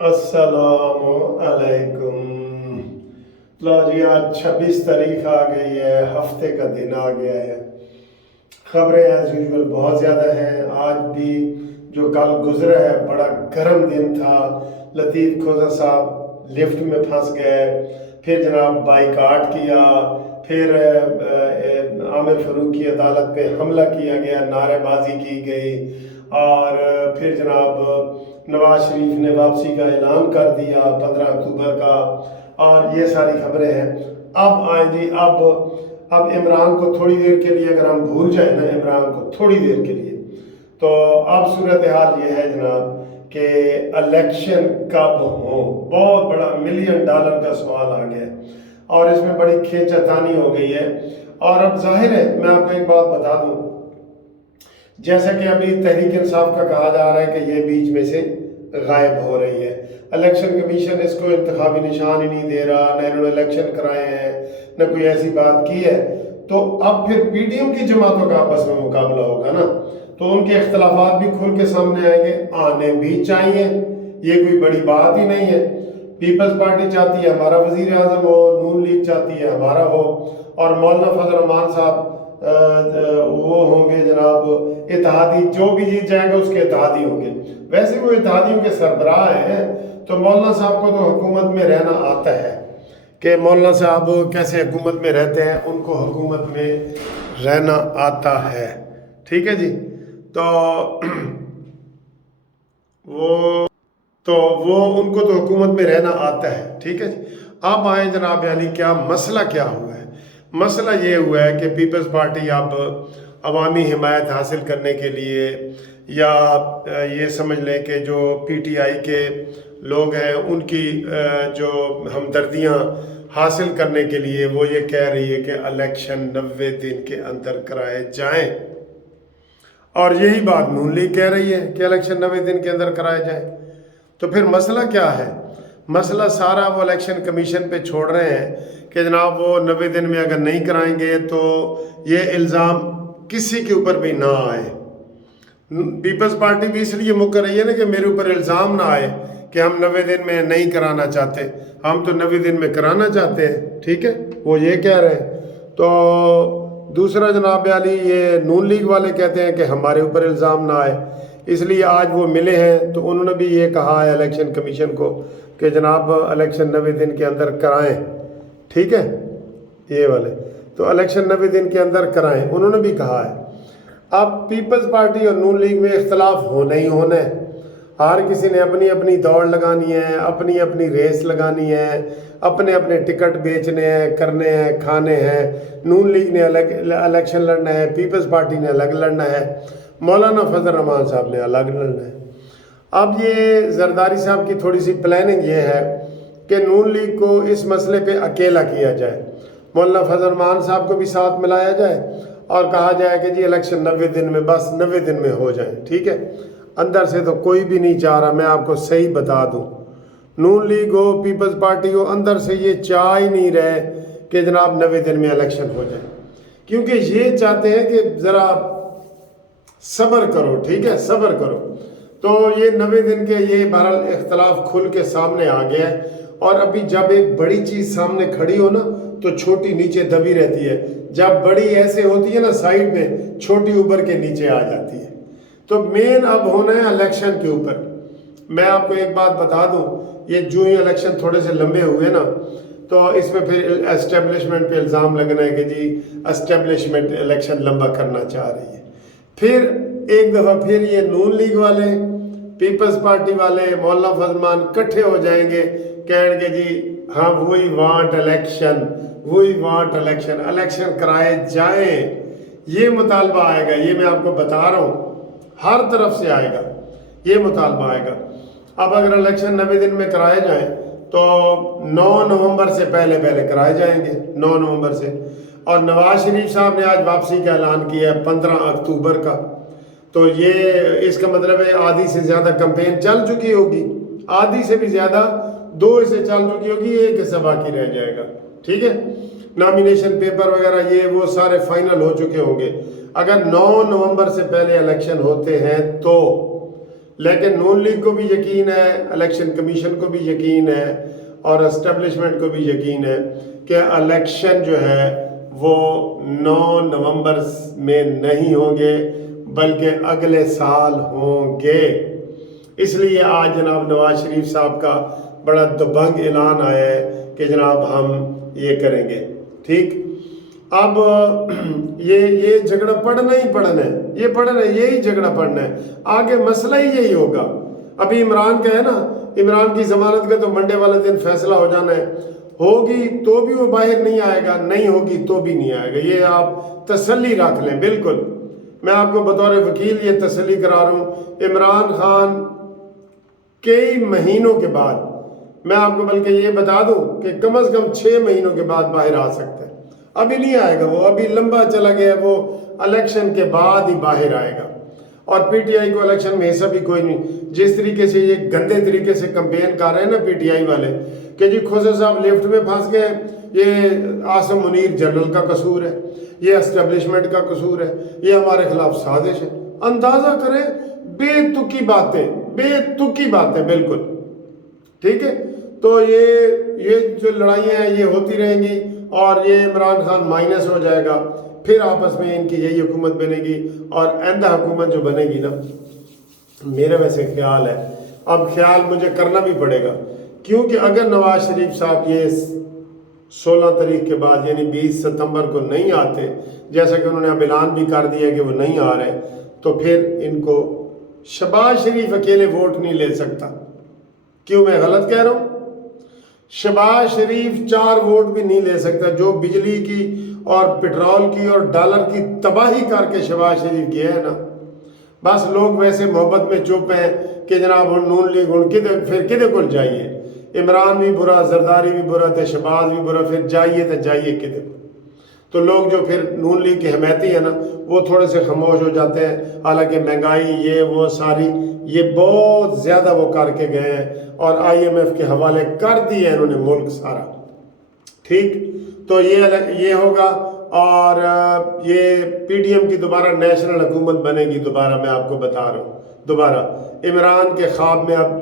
अस्सलाम अलैकुम। लो जी, आज 26 तारीख आ गई है, हफ्ते का दिन आ गया है। खबरें एज यूजल बहुत ज़्यादा हैं। आज भी जो कल गुजरा है बड़ा गर्म दिन था। लतीफ़ खोजा साहब लिफ्ट में फंस गए, फिर जनाब बाइकाट किया, फिर आमिर फरूक की अदालत पे हमला किया गया, नारेबाजी की गई, और फिर जनाब नवाज शरीफ ने वापसी का ऐलान कर दिया 15 अक्टूबर का। और ये सारी खबरें हैं। अब आए जी, अब इमरान को थोड़ी देर के लिए अगर हम भूल जाए ना, इमरान को थोड़ी देर के लिए, तो अब सूरत हाल ये है जनाब कि इलेक्शन कब हो, बहुत बड़ा $1,000,000 का सवाल आ गया है और इसमें बड़ी खींचातानी हो गई है। और अब जाहिर है, मैं आपको एक बात बता दूं, जैसा कि अभी तहरीक इंसाफ का कहा जा रहा है कि ये बीच में से गायब हो रही है। इलेक्शन कमीशन इसको इंतखाबी निशान ही नहीं दे रहा, न इन्होंने इलेक्शन कराए हैं, न कोई ऐसी बात की है। तो अब फिर पीडीएम की जमातों का आपस में मुकाबला होगा ना, तो उनके इख्तलाफात भी खुल के सामने आएंगे, आने भी चाहिए, ये कोई बड़ी बात ही नहीं है। पीपल्स पार्टी चाहती है हमारा वजीर आजम हो, नून लीग चाहती है हमारा हो, और मौलाना फजल रहमान साहब वो होंगे जनाब इत्तेहादी, जो भी जीत जाएगा उसके इत्तेहादी होंगे। वैसे वो इत्तेहादियों के सरबराह हैं, तो मौलाना साहब को तो हुकूमत में रहना आता है कि मौलाना साहब कैसे हुकूमत में रहते हैं, उनको हुकूमत में रहना आता है। ठीक है जी। तो वो वो उनको तो हुकूमत में रहना आता है। ठीक है जी। अब आए जनाब अली, क्या मसला क्या हुआ है? मसला ये हुआ है कि पीपल्स पार्टी अब अवामी हिमायत हासिल करने के लिए, या ये समझ लें कि जो पीटीआई के लोग हैं उनकी जो हमदर्दियाँ हासिल करने के लिए, वो ये कह रही है कि इलेक्शन 90 दिन के अंदर कराए जाएं। और यही बात नून लीग कह रही है कि इलेक्शन 90 दिन के अंदर कराए जाए। तो फिर मसला क्या है? मसला सारा वो इलेक्शन कमीशन पे छोड़ रहे हैं कि जनाब वो 90 दिन में अगर नहीं कराएंगे तो ये इल्ज़ाम किसी के ऊपर भी ना आए। पीपल्स पार्टी भी इसलिए मुकर रही है ना कि मेरे ऊपर इल्ज़ाम ना आए कि हम 90 दिन में नहीं कराना चाहते, हम तो 90 दिन में कराना चाहते हैं। ठीक है, वो ये कह रहे हैं। तो दूसरा जनाब अली, ये नून लीग वाले कहते हैं कि हमारे ऊपर इल्ज़ाम ना आए, इसलिए आज वो मिले हैं, तो उन्होंने भी ये कहा है इलेक्शन कमीशन को कि जनाब इलेक्शन 90 दिन के अंदर कराएं। ठीक है, ये वाले तो इलेक्शन 90 दिन के अंदर कराएं, उन्होंने भी कहा है। अब पीपल्स पार्टी और नून लीग में इख्तलाफ होना ही होना है। हर किसी ने अपनी अपनी दौड़ लगानी है, अपनी अपनी रेस लगानी है, अपने अपने टिकट बेचने हैं, करने हैं, खाने हैं। नून लीग ने अलग इलेक्शन लड़ना है, पीपल्स पार्टी ने अलग लड़ना है, मौलाना फजल रहमान साहब ने अलग लड़ना है। अब ये जरदारी साहब की थोड़ी सी प्लानिंग ये है कि नून लीग को इस मसले पे अकेला किया जाए, मौलाना फजल रहमान साहब को भी साथ मिलाया जाए और कहा जाए कि जी इलेक्शन 90 दिन में, बस 90 दिन में हो जाए। ठीक है, अंदर से तो कोई भी नहीं चाह रहा, मैं आपको सही बता दूं। नून लीग हो, पीपल्स पार्टी हो, अंदर से ये चाह ही नहीं रहे कि जनाब 90 दिन में इलेक्शन हो जाए, क्योंकि ये चाहते हैं कि ज़रा सब्र करो। ठीक है, सब्र करो। तो ये 90 दिन के ये बहरहाल इख्तलाफ खुल के सामने आ गया है। और अभी जब एक बड़ी चीज़ सामने खड़ी हो ना, तो छोटी नीचे दबी रहती है। जब बड़ी ऐसे होती है ना साइड में, छोटी ऊपर के नीचे आ जाती है। तो मेन अब होना है इलेक्शन के ऊपर। मैं आपको एक बात बता दूं, ये जो ही इलेक्शन थोड़े से लंबे हुए ना, तो इसमें फिर एस्टेब्लिशमेंट पे इल्ज़ाम लगना है कि जी एस्टेब्लिशमेंट इलेक्शन लंबा करना चाह रही है। फिर एक दफ़ा फिर ये नून लीग वाले, पीपल्स पार्टी वाले, मौलाना फजमान इकट्ठे हो जाएंगे, कहेंगे जी हाँ we want election, we want election, election कराए जाए। ये मुतालबा आएगा, ये मैं आपको बता रहा हूँ, हर तरफ से आएगा, ये मुतालबा आएगा। अब अगर इलेक्शन 90 दिन में कराए जाएं तो 9 नवंबर से पहले पहले कराए जाएंगे, 9 नवंबर से। और नवाज शरीफ साहब ने आज वापसी का ऐलान किया है 15 अक्टूबर का। तो ये इसका मतलब है आधी से ज़्यादा कैंपेन चल चुकी होगी, आधी से भी ज़्यादा, 2 हिस्से चल चुकी होगी, 1 हिस्सा बाकी रह जाएगा। ठीक है, नॉमिनेशन पेपर वगैरह ये वो सारे फाइनल हो चुके होंगे। अगर 9 नवंबर से पहले इलेक्शन होते हैं तो لیکن نون لیگ کو بھی یقین ہے، الیکشن کمیشن کو بھی یقین ہے اور اسٹیبلشمنٹ کو بھی یقین ہے کہ الیکشن جو ہے وہ 9 نومبر میں نہیں ہوں گے بلکہ اگلے سال ہوں گے۔ اس لیے آج جناب نواز شریف صاحب کا بڑا دبنگ اعلان آیا ہے کہ جناب ہم یہ کریں گے، ٹھیک۔ اب یہ جھگڑا پڑھنا ہی پڑھنا ہے، یہ پڑھنا ہے، یہی جھگڑا پڑھنا ہے، آگے مسئلہ ہی یہی ہوگا۔ ابھی عمران کا ہے نا، عمران کی ضمانت کا تو منڈے والے دن فیصلہ ہو جانا ہے، ہوگی تو بھی وہ باہر نہیں آئے گا، نہیں ہوگی تو بھی نہیں آئے گا، یہ آپ تسلی رکھ لیں۔ بالکل میں آپ کو بطور وکیل یہ تسلی کرا رہا ہوں، عمران خان کئی مہینوں کے بعد، میں آپ کو بلکہ یہ بتا دوں کہ کم از کم 6 مہینوں کے بعد باہر آ سکتا ہے، ابھی نہیں آئے گا، وہ ابھی لمبا چلا گیا، وہ الیکشن کے بعد ہی باہر آئے گا۔ اور پی ٹی آئی کو الیکشن میں حصہ بھی کوئی نہیں، جس طریقے سے یہ گندے طریقے سے کمپین کر رہے ہیں نا پی ٹی آئی والے کہ جی کھوسے صاحب لفٹ میں پھنس گئے، یہ عاصم منیر جنرل کا قصور ہے، یہ اسٹیبلشمنٹ کا قصور ہے، یہ ہمارے خلاف سازش ہے۔ اندازہ کریں، بے تکی باتیں بالکل، ٹھیک ہے۔ تو یہ جو لڑائیاں ہیں یہ ہوتی رہیں گی اور یہ عمران خان مائنس ہو جائے گا، پھر آپس میں ان کی یہی حکومت بنے گی، اور آئندہ حکومت جو بنے گی نا، میرا ویسے خیال ہے، اب خیال مجھے کرنا بھی پڑے گا، کیونکہ اگر نواز شریف صاحب یہ 16 تاریخ کے بعد یعنی 20 ستمبر کو نہیں آتے، جیسا کہ انہوں نے اب اعلان بھی کر دیا کہ وہ نہیں آ رہے، تو پھر ان کو شہباز شریف اکیلے ووٹ نہیں لے سکتا۔ کیوں میں غلط کہہ رہا ہوں؟ شہباز شریف 4 ووٹ بھی نہیں لے سکتا، جو بجلی کی اور پٹرول کی اور ڈالر کی تباہی کر کے شہباز شریف گیا ہے نا۔ بس لوگ ویسے محبت میں چپ ہیں کہ جناب ہم نون لیگ ہوں، پھر کدے کل جائیے، عمران بھی برا، زرداری بھی برا تھے، شہباز بھی برا، پھر جائیے تو جائیے کدے کل۔ تو لوگ جو پھر نون لیگ کے حمایتی ہیں نا، وہ تھوڑے سے خاموش ہو جاتے ہیں، حالانکہ مہنگائی یہ وہ ساری یہ بہت زیادہ وہ کر کے گئے ہیں، اور آئی ایم ایف کے حوالے کر دیے انہوں نے ملک سارا، ٹھیک۔ تو یہ ہوگا، اور یہ پی ڈی ایم کی دوبارہ نیشنل حکومت بنے گی، دوبارہ میں آپ کو بتا رہا ہوں، دوبارہ عمران کے خواب میں، اب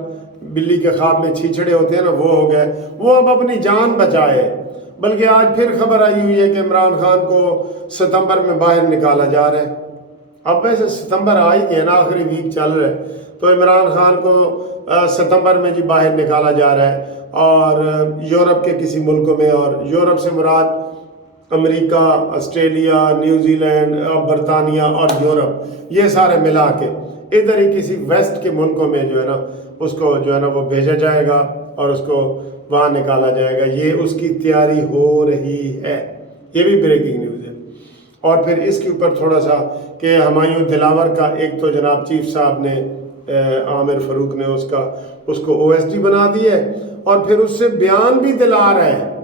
بلی کے خواب میں چھیچڑے ہوتے ہیں نا، وہ ہو گئے، وہ اب اپنی جان بچائے۔ بلکہ آج پھر خبر آئی ہوئی ہے کہ عمران خان کو ستمبر میں باہر نکالا جا رہا ہے۔ اب ویسے ستمبر آ ہی گیا نا، آخری ویک چل رہا ہے، تو عمران خان کو ستمبر میں جی باہر نکالا جا رہا ہے، اور یورپ کے کسی ملکوں میں، اور یورپ سے مراد امریکہ، آسٹریلیا، نیوزی لینڈ، برطانیہ اور یورپ، یہ سارے ملا کے ادھر ہی کسی ویسٹ کے ملکوں میں جو ہے نا، اس کو جو ہے نا وہ بھیجا جائے گا اور اس کو وہاں نکالا جائے گا۔ یہ اس کی تیاری ہو رہی ہے، یہ بھی بریکنگ نیوز ہے۔ اور پھر اس کے اوپر تھوڑا سا کہ ہمایوں دلاور کا ایک تو جناب چیف صاحب نے، عامر فاروق نے اس کو او ایس ڈی بنا دیا ہے، اور پھر اس سے بیان بھی دلا رہا ہے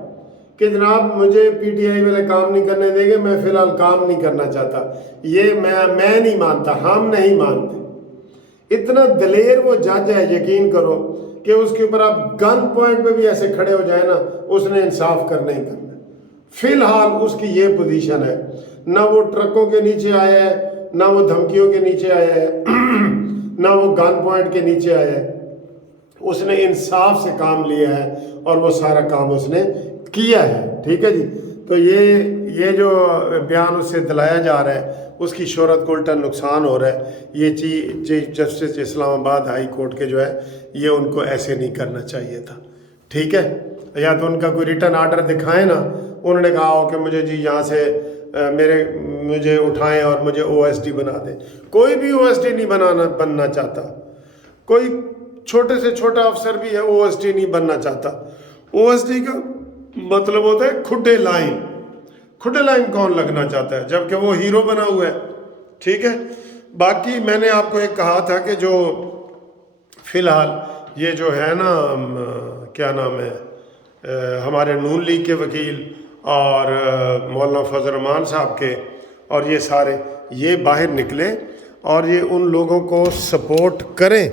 کہ جناب مجھے پی ٹی آئی والے کام نہیں کرنے دیں گے، میں فی الحال کام نہیں کرنا چاہتا۔ یہ میں نہیں مانتا، ہم نہیں مانتے۔ اتنا دلیر وہ جج ہے، یقین کرو کہ اس کے اوپر آپ گن پوائنٹ پہ بھی ایسے کھڑے ہو جائیں نا، اس نے انصاف کرنا ہی کرنا۔ فی الحال اس کی یہ پوزیشن ہے، نہ وہ ٹرکوں کے نیچے آیا ہے، نہ وہ دھمکیوں کے نیچے آیا ہے، نہ وہ گن پوائنٹ کے نیچے آیا ہے۔ اس نے انصاف سے کام لیا ہے، اور وہ سارا کام اس نے کیا ہے، ٹھیک ہے جی۔ تو یہ جو بیان اس سے دلایا جا رہا ہے، اس کی شہرت کو الٹا نقصان ہو رہا ہے۔ یہ چیف جسٹس اسلام آباد ہائی کورٹ کے جو ہے، یہ ان کو ایسے نہیں کرنا چاہیے تھا، ٹھیک ہے۔ یا تو ان کا کوئی ریٹن آرڈر دکھائیں نا، انہوں نے کہا ہو کہ مجھے جی یہاں سے مجھے اٹھائیں اور مجھے او ایس ڈی بنا دیں۔ کوئی بھی او ایس ڈی نہیں بننا چاہتا، کوئی چھوٹے سے چھوٹا افسر بھی ہے او ایس ڈی نہیں بننا چاہتا۔ او ایس ڈی کا مطلب ہوتا ہے کھڈے لائن۔ کھڈے لائن کون لگنا چاہتا ہے، جبکہ وہ ہیرو بنا ہوا ہے، ٹھیک ہے۔ باقی میں نے آپ کو ایک کہا تھا کہ جو فی الحال یہ جو ہے نا، کیا نام ہے، ہمارے نون لیگ کے وکیل اور مولانا فضل الرحمان صاحب کے، اور یہ سارے یہ باہر نکلیں اور یہ ان لوگوں کو سپورٹ کریں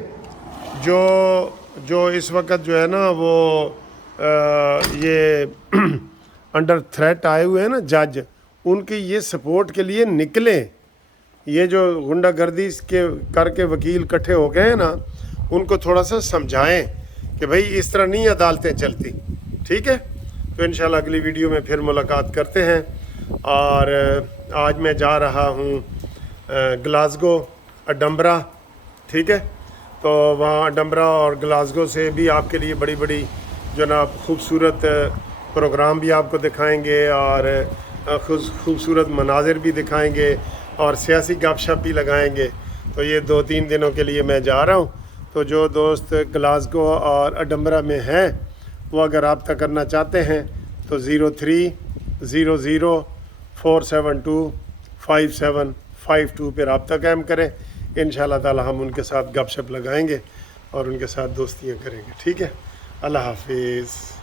جو اس وقت جو ہے نا وہ یہ انڈر تھریٹ آئے ہوئے ہیں نا جج، ان کی یہ سپورٹ کے لیے نکلیں ये जो गुंडागर्दी के करके वकील इकट्ठे हो गए हैं ना, उनको थोड़ा सा समझाएं कि भाई इस तरह नहीं अदालतें चलती। ठीक है, तो इंशाल्लाह अगली वीडियो में फिर मुलाकात करते हैं। और आज मैं जा रहा हूँ ग्लासगो, एडिनबरा। ठीक है, तो वहाँ एडिनबरा और ग्लासगो से भी आपके लिए बड़ी बड़ी जनाब खूबसूरत प्रोग्राम भी आपको दिखाएंगे और खूबसूरत मनाजिर भी दिखाएंगे और सियासी गपशप भी लगाएंगे। तो ये 2-3 दिनों के लिए मैं जा रहा हूँ। तो जो दोस्त ग्लासगो और एडिनबरा में हैं वो अगर रब्ता करना चाहते हैं तो 0300472572 पे रब्ता कायम करें। इंशाअल्लाह ताला हम उनके साथ गपशप लगाएंगे और उनके साथ दोस्तियाँ करेंगे। ठीक है, अल्लाह हाफिज़।